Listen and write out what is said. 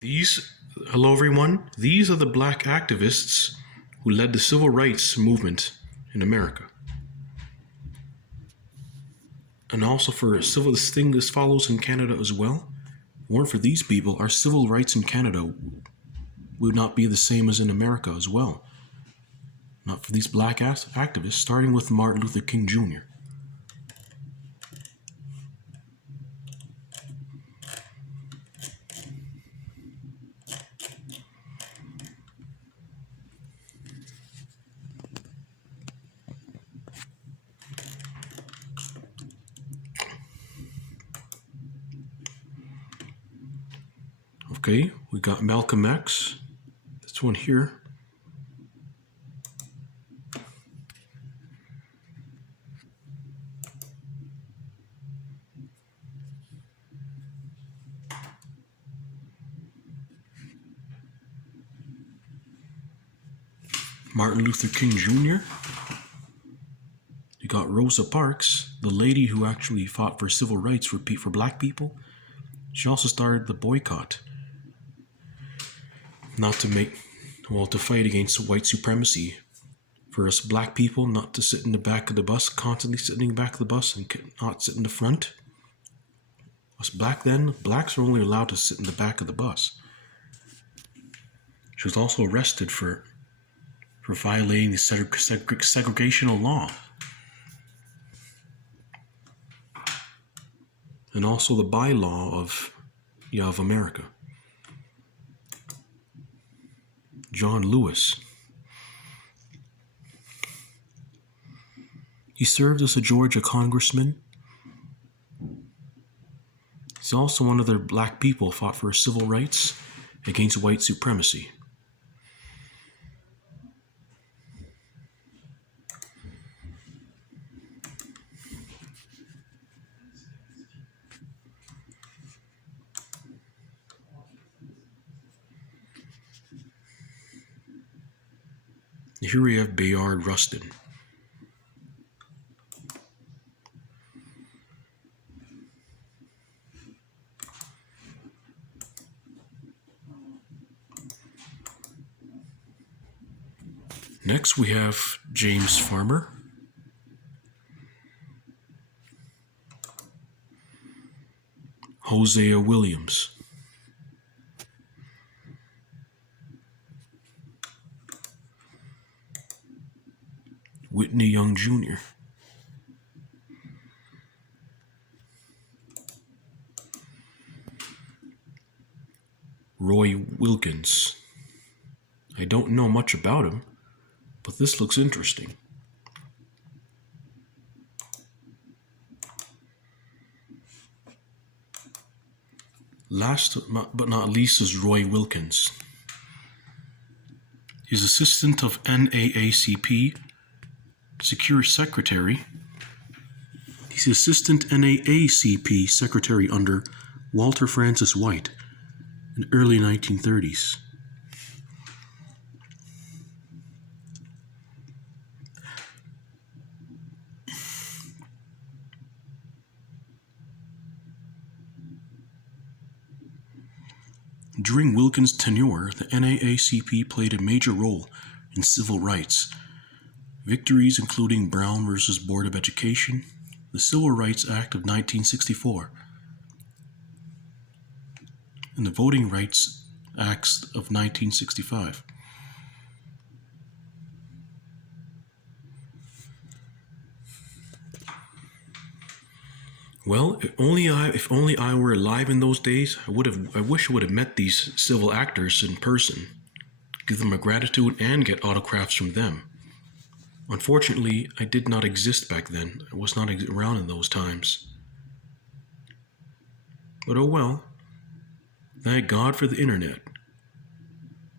These, hello everyone, these are the black activists who led the civil rights movement in America. And also for civil, this thing this follows in Canada as well. If it weren't for these people, our civil rights in Canada would not be the same as in America as well. Not for these black activists, starting with Martin Luther King Jr. Okay, we got Malcolm X. This one here. Martin Luther King Jr. You got Rosa Parks, the lady who actually fought for civil rights for black people. She also started the boycott. To fight against white supremacy. For us black people not to sit in the back of the bus, constantly sitting in the back of the bus and not sit in the front. Us blacks were only allowed to sit in the back of the bus. She was also arrested for violating the segregational law. And also the bylaw of America. John Lewis. He served as a Georgia congressman. He's also one of the black people fought for civil rights against white supremacy. Here we have Bayard Rustin. Next we have James Farmer. Hosea Williams. Whitney Young Jr. Roy Wilkins. I don't know much about him, but this looks interesting. Last but not least is Roy Wilkins. He's assistant of NAACP Secure Secretary. He's assistant NAACP Secretary under Walter Francis White in the early 1930s. During Wilkins' tenure, the NAACP played a major role in civil rights. Victories including Brown versus Board of Education, the Civil Rights Act of 1964, and the Voting Rights Acts of 1965. Well, if only I were alive in those days, I wish I would have met these civil actors in person, give them a gratitude and get autographs from them. Unfortunately, I did not exist back then. I was not around in those times. But oh well. Thank God for the internet.